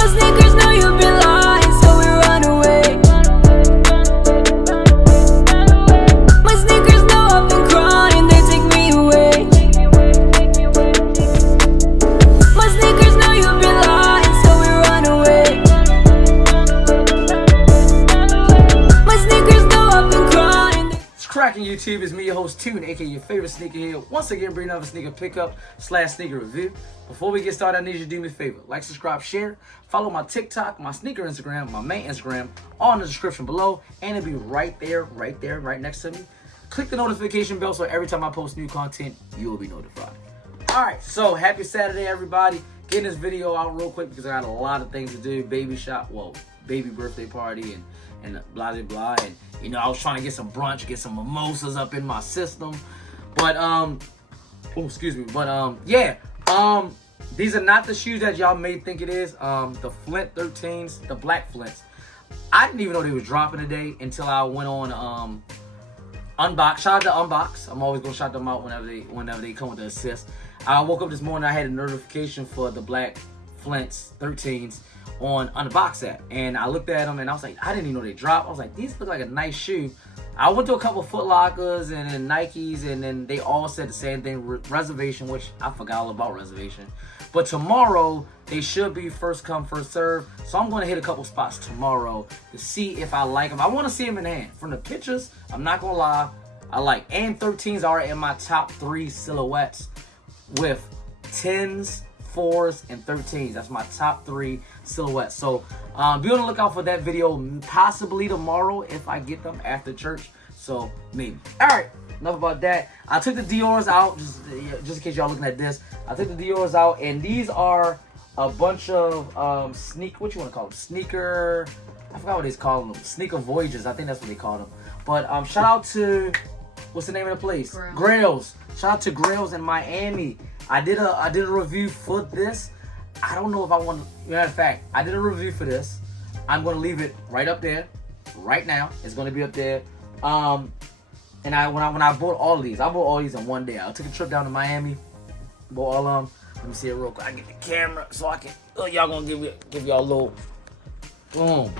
My sneakers know you've been lying, so we run away. My sneakers know I've been crying, they take me away. My sneakers know you've been lying, so we run away. My sneakers know I've been crying. It's cracking YouTube. It's me, your host Tune, aka your favorite sneakerhead. Once again, bringing up a sneaker pickup / sneaker review. Before we get started, I need you to do me a favor. Like, subscribe, share. Follow my TikTok, my sneaker Instagram, my main Instagram, all in the description below. And it'll be right there, right next to me. Click the notification bell so every time I post new content, you will be notified. Alright, so happy Saturday, everybody. Getting this video out real quick because I got a lot of things to do. Baby birthday party and blah, blah, blah. And, you know, I was trying to get some brunch, get some mimosas up in my system. But, these are not the shoes that y'all may think it is. The Flint 13s, the black Flints. I didn't even know they was dropping today until I went on Unbox. Shout out to Unbox. I'm always gonna shout them out whenever they come with the assist. I woke up this morning, I had a notification for the black Flints 13s on Unbox app, and I looked at them and I was like, I didn't even know they dropped. I was like, these look like a nice shoe. I went to a couple Foot Lockers and then Nikes, and then they all said the same thing, reservation, which I forgot all about reservation. But tomorrow, they should be first come, first serve. So I'm going to hit a couple spots tomorrow to see if I like them. I want to see them in hand. From the pictures, I'm not going to lie, I like. And 13s are in my top 3 silhouettes with 10s, 4s, and 13s. That's my top 3 silhouettes. So be on the lookout for that video possibly tomorrow if I get them after church. So maybe. All right, enough about that. I took the Dior's out just in case y'all looking at this. I took the Dior's out, and these are a bunch of what you want to call them? Sneaker. I forgot what they call them. Sneaker Voyages. I think that's what they call them. But shout out to, what's the name of the place? Grails. Shout out to Grails in Miami. I did a review for this. I don't know if I want to. Matter of fact, I did a review for this. I'm going to leave it right up there, right now. It's going to be up there. And when I bought all of these, I bought all these in one day. I took a trip down to Miami, bought all of them. Let me see it real quick. I get the camera so I can. Y'all gonna give y'all a little boom,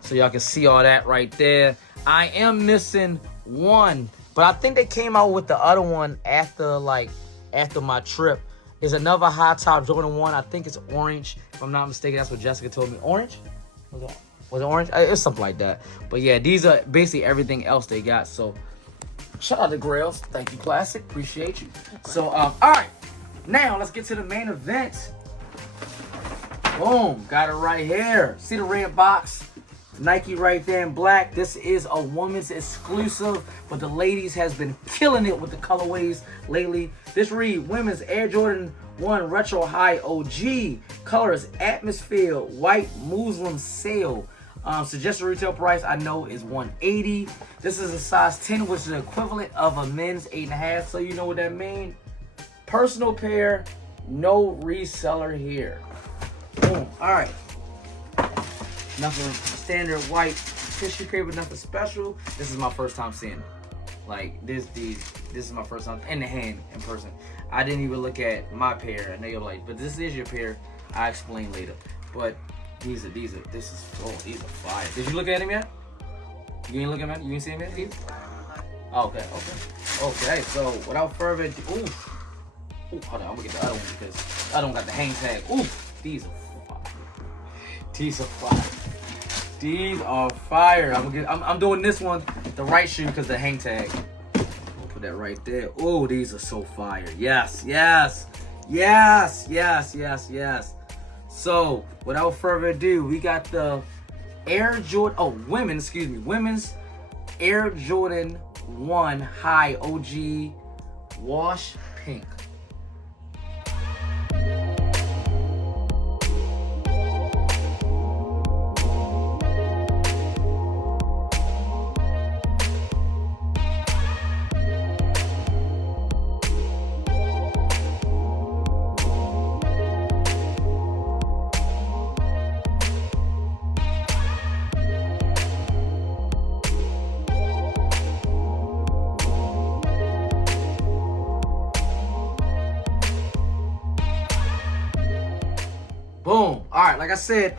so y'all can see all that right there. I am missing one, but I think they came out with the other one after my trip. There's another high top Jordan 1. I think it's orange, if I'm not mistaken. That's what Jessica told me. Orange? Was it orange? It's something like that. But yeah, these are basically everything else they got. So shout out to Grails. Thank you, Classic. Appreciate you. So all right, now let's get to the main event. Boom, got it right here. See the red box? Nike right there in black. This is a women's exclusive, but the ladies has been killing it with the colorways lately. This read women's Air Jordan 1 Retro High OG. Color is Atmosphere White Muslim Sail. Suggested retail price I know is $180. This is a size 10, which is the equivalent of a men's 8.5. So you know what that means. Personal pair, no reseller here. Boom. All right. Nothing standard white tissue paper, nothing special. This is my first time seeing it. Like this is my first time in the hand in person. I didn't even look at my pair. I know you're like, but this is your pair. I explain later. But these are fire. Did you look at him yet? You ain't looking at him? You ain't seen him yet? Okay. So without further ado, hold on, I'm gonna get the other one because I don't got the hang tag. These are fire. These are fire. I'm doing this one the right shoe because the hang tag. We'll put that right there. Oh, these are so fire. Yes. So without further ado, we got the women's Air Jordan 1 High OG wash pink. right, like I said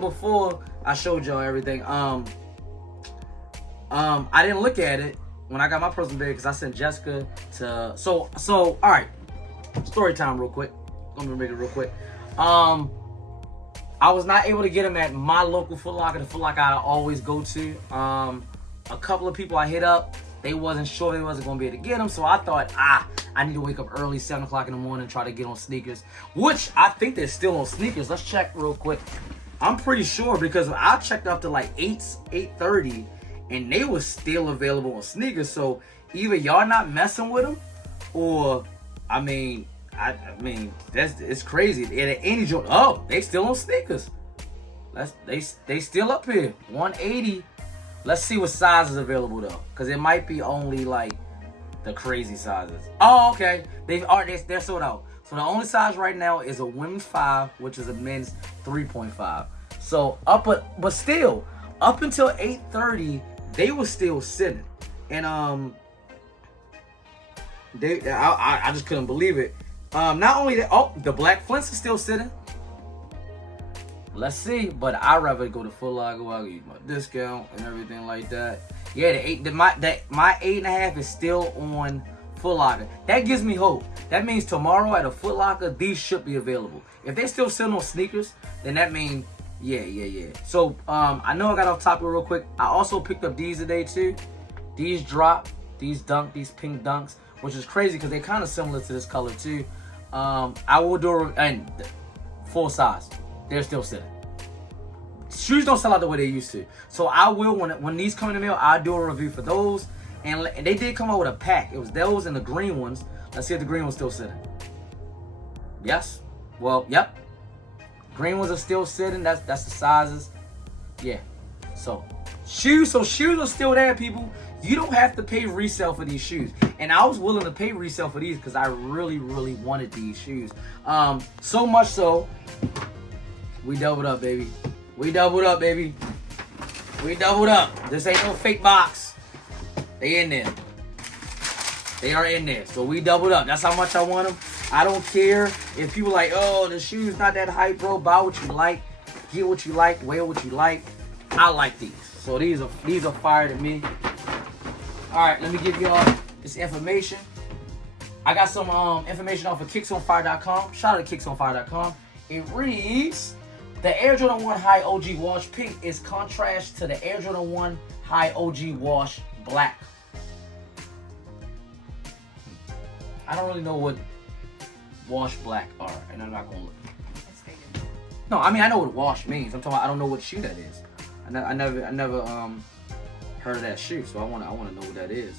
before, I showed y'all everything. I didn't look at it when I got my personal bid because I sent Jessica to. So all right, story time real quick. I'm gonna make it real quick. I was not able to get them at my local Foot Locker, the Foot Locker I always go to. A couple of people I hit up, they wasn't sure they wasn't gonna be able to get them, so I thought, I need to wake up early, 7 o'clock in the morning, and try to get on sneakers, which I think they're still on sneakers. Let's check real quick. I'm pretty sure because I checked up to like 8:30, and they were still available on sneakers. So either y'all not messing with them, or I mean, it's crazy. And at any joint, they still on sneakers. They still up here, 180. Let's see what size is available though, because it might be only like the crazy sizes. Oh, okay. They're sold out. So the only size right now is a women's 5, which is a men's 3.5. So but still, up until 8:30, they were still sitting, and I just couldn't believe it. Not only that, the black Flints are still sitting. Let's see, but I'd rather go to Foot Locker. I'll use my discount and everything like that. Yeah, my 8.5 is still on Foot Locker. That gives me hope. That means tomorrow at a Foot Locker, these should be available. If they still selling on sneakers, then that means yeah. So I know I got off topic real quick. I also picked up these today too. These dropped. These pink dunks, which is crazy because they're kind of similar to this color too. I will do and full size. They're still sitting. Shoes don't sell out the way they used to. So I will, when these come in the mail, I'll do a review for those. And they did come out with a pack. It was those and the green ones. Let's see if the green one's still sitting. Yes. Well, yep. Green ones are still sitting. That's the sizes. Yeah. So shoes are still there, people. You don't have to pay resale for these shoes. And I was willing to pay resale for these because I really, really wanted these shoes. So much so, we doubled up, baby. We doubled up. This ain't no fake box. They in there. They are in there. So we doubled up. That's how much I want them. I don't care if people like, oh, the shoe's not that hype, bro. Buy what you like. Get what you like. Wear what you like. I like these. So these are fire to me. All right, let me give y'all this information. I got some information off of KicksOnFire.com. Shout out to KicksOnFire.com. It reads, the Air Jordan 1 High OG Wash Pink is contrast to the Air Jordan 1 High OG Wash Black. I don't really know what wash black are, and I'm not gonna look. No, I mean I know what wash means. I'm talking about I don't know what shoe that is. I never heard of that shoe, so I wanna know what that is.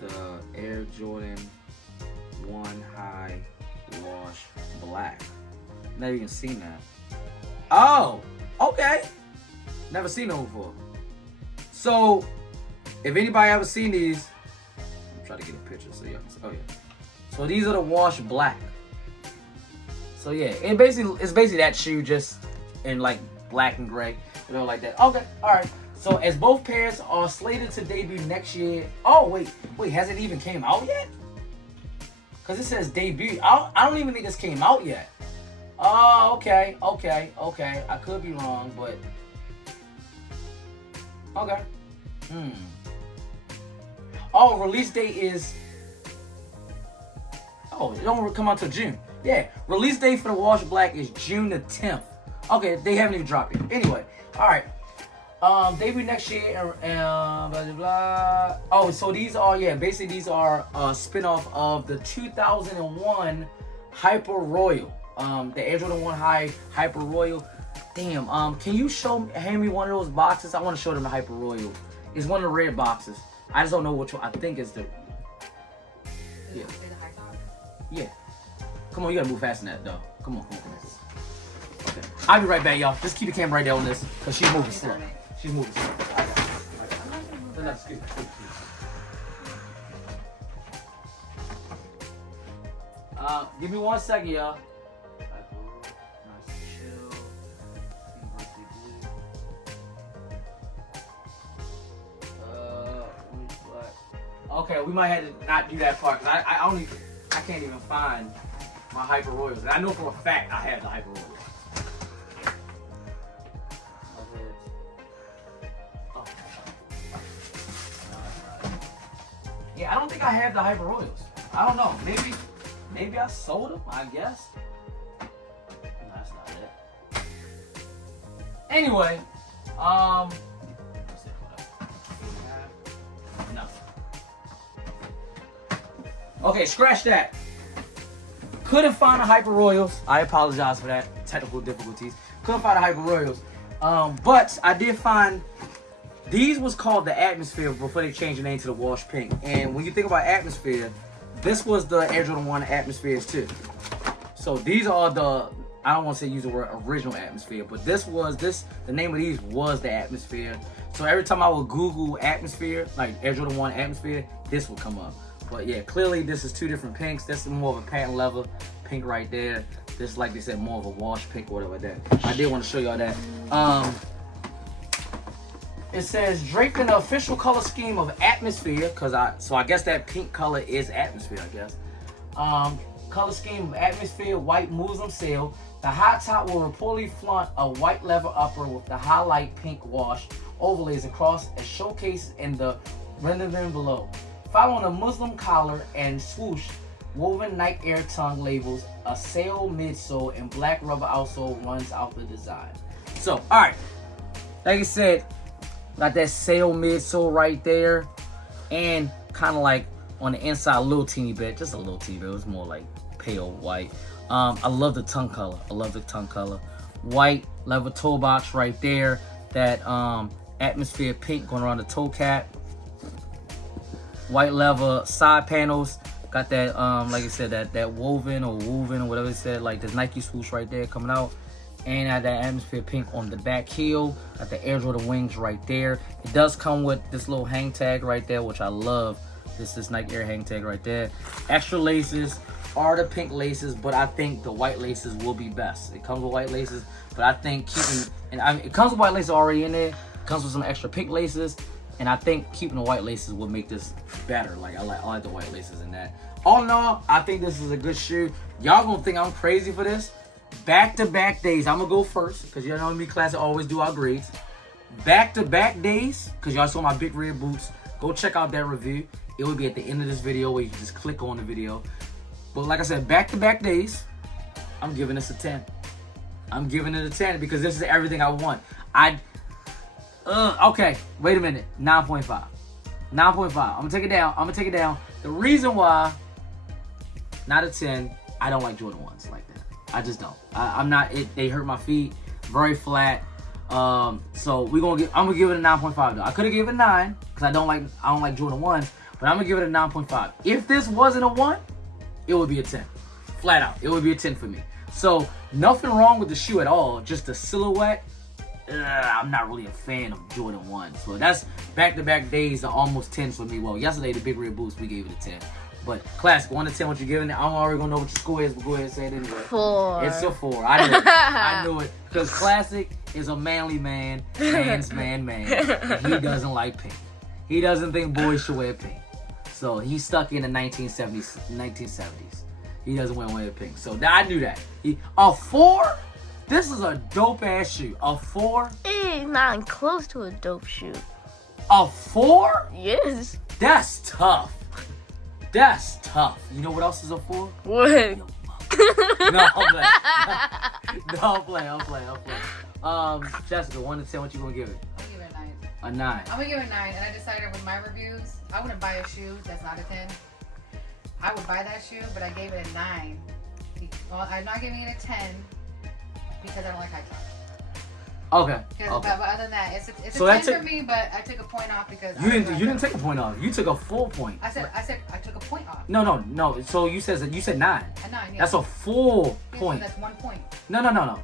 The Air Jordan 1 High Wash Black. Never even seen that. Oh, okay. Never seen them before. So, if anybody ever seen these, I'm trying to get a picture so y'all can see. Oh yeah. So these are the wash black. So yeah, it's basically that shoe just in like black and gray, like that. Okay, all right. So as both pairs are slated to debut next year. Oh wait, has it even came out yet? Cause it says debut. I don't even think this came out yet. Oh, okay. I could be wrong, but okay. Oh, release date is. Oh, it don't come out till June. Yeah, release date for the Wash Black is June the 10th. Okay, they haven't even dropped it. Anyway, all right. Debut next year blah blah blah. Oh, so these are basically these are a spin-off of the 2001 Hyper Royal. The Air Jordan 1 High Hyper Royal. Damn. Can you hand me one of those boxes? I want to show them the Hyper Royal. It's one of the red boxes. I just don't know which one. I think it's the. Yeah. Yeah. Come on, you gotta move fast in that though. Come on. Okay. I'll be right back, y'all. Just keep the camera right there on this, cause she's moving slow. She's moving slow. I got it. Give me 1 second, y'all. Nice chill. University blue. Okay, we might have to not do that part because I can't even find my Hyper Royals. And I know for a fact I have the Hyper Royals. Yeah, I don't think I have the Hyper Royals. I don't know. Maybe I sold them, I guess. No, that's not it. Anyway, no. Okay, scratch that. Couldn't find the Hyper Royals. I apologize for that. Technical difficulties. Couldn't find the Hyper Royals. But I did find these was called the Atmosphere before they changed the name to the Wash Pink. And when you think about Atmosphere, this was the Air Jordan 1 Atmospheres too. So these are the, I don't want to say use the word original Atmosphere, but the name of these was the Atmosphere. So every time I would Google Atmosphere, like Air Jordan 1 Atmosphere, this would come up. But yeah, clearly this is two different pinks. This is more of a patent leather pink right there. This is, like they said, more of a wash pink or whatever like that. I did want to show y'all that. It says draped in the official color scheme of Atmosphere, so I guess that pink color is Atmosphere, I guess. Color scheme of Atmosphere, white Muslim sail. The high top will reportedly flaunt a white leather upper with the highlight pink wash overlays across as showcased in the rendering below. Following a Muslim collar and swoosh, woven Nike Air tongue labels, a sail midsole, and black rubber outsole runs out the design. So, alright. Like I said, got that sail midsole right there. And kind of like on the inside, a little teeny bit. Just a little teeny bit. It was more like pale white. I love the tongue color. White leather toe box right there. That Atmosphere pink going around the toe cap. White leather side panels. Got that, like I said, that woven or whatever it said, like this Nike swoosh right there coming out. And I had that Atmosphere pink on the back heel. Got the Air Jordan wings right there. It does come with this little hang tag right there, which I love. This Nike Air hang tag right there. Extra laces are the pink laces, but I think the white laces will be best. It comes with white laces, but I think it comes with white laces already in there. It comes with some extra pink laces. And I think keeping the white laces will make this better. Like I like the white laces in that. All in all, I think this is a good shoe. Y'all gonna think I'm crazy for this. Back-to-back days. I'm gonna go first because y'all know me, class always do our grades. Back-to-back days, because y'all saw my big red boots. Go check out that review. It will be at the end of this video where you can just click on the video. But like I said, back-to-back days, I'm giving this a 10. I'm giving it a 10 because this is everything I want. Okay, wait a minute. 9.5. 9.5. I'm gonna take it down. The reason why, not a 10, I don't like Jordan 1s like that. I just don't. I'm not. They hurt my feet. Very flat. So I'm gonna give it a 9.5 though. I could have given it a 9 because I don't like Jordan 1s, but I'm gonna give it a 9.5. If this wasn't a 1, it would be a 10. Flat out, it would be a 10 for me. So nothing wrong with the shoe at all. Just the silhouette. I'm not really a fan of Jordan 1. So that's back-to-back days are almost 10s for me. Well, yesterday, the big red boots, we gave it a 10. But classic, 1 to 10, what you giving it? I'm already going to know what your score is, but go ahead and say it anyway. 4. It's a 4. I knew it. I knew it. Because classic is a manly man, man's man. And he doesn't like pink. He doesn't think boys should wear pink. So he's stuck in the 1970s. He doesn't want to wear pink. So I knew that. A 4? This is a dope ass shoe. A 4? It's not even close to a dope shoe. A 4? Yes. That's tough. That's tough. You know what else is a 4? What? No, I'm playing. Jessica, 1 to 10, what you gonna give it? I'm gonna give it a 9. A 9. I'm gonna give it a 9, and I decided with my reviews, I wouldn't buy a shoe that's not a 10. I would buy that shoe, but I gave it a 9. Well, I'm not giving it a 10 because I don't like high tops. Okay. But other than that, it's So a 10 for me, but I took a point off because you didn't take a point off. You took a full point. I said I took a point off. No. So you said 9. A 9, yeah. That's a full point. So that's 1 point. No.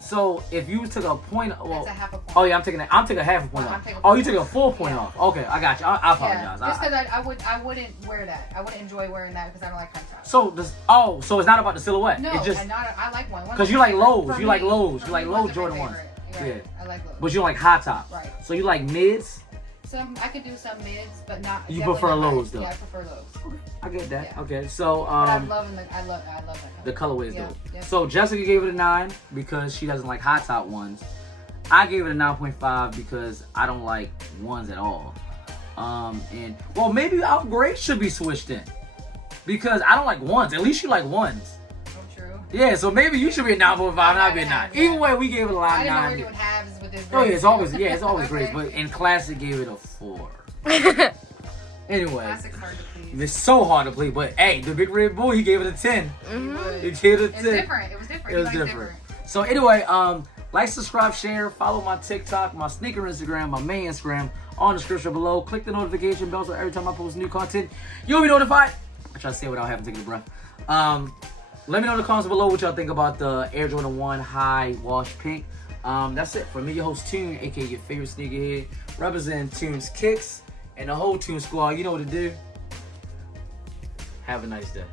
So if you took a point, well, That's a half a point. oh yeah, I'm taking a half a point No, I'm off. taking a Oh, point you took a off. full point Yeah. off. Okay, I got you. I apologize. Yeah, just because I wouldn't wear that. I wouldn't enjoy wearing that because I don't like high tops. So it's not about the silhouette. No, it's just I like one. because you like lows. For You like me, lows. for You like me, low ones are my Jordan 1s. favorite. Right. Yeah. I like lows. But you like high tops. Right. So you like mids. I could do some mids, but not. You definitely prefer not lows, highs. though. Yeah, I prefer lows. I get that. Yeah. Okay, so But I'm loving I love that color. the colorway is Yeah, dope. yeah. So Jessica gave it a 9 because she doesn't like high top ones. I gave it a 9.5 because I don't like ones at all. And well, maybe our grade should be switched in because I don't like ones. At least you like ones. Oh, true. Yeah, so maybe you should be a 9.5 and I'll be a 9. Either way, we gave it a lot I of didn't know 9. we were doing halves with this. Oh yeah, it's always Okay. grades, but in class it gave it a 4. Anyway, Classic's hard to please. it's so hard to play, but hey, the Big Red Bull, he gave it a 10. He gave it a 10. It's different. It was different. It was different. So anyway, like, subscribe, share, follow my TikTok, my sneaker Instagram, my main Instagram on the description below. Click the notification bell so every time I post new content, you'll be notified. I try to say it without having to take a breath. Let me know in the comments below what y'all think about the Air Jordan 1 High Wash Pink. That's it for me, your host Tune, aka your favorite sneakerhead, representing Tune's Kicks and the whole Tune squad. You know what to do. Have a nice day.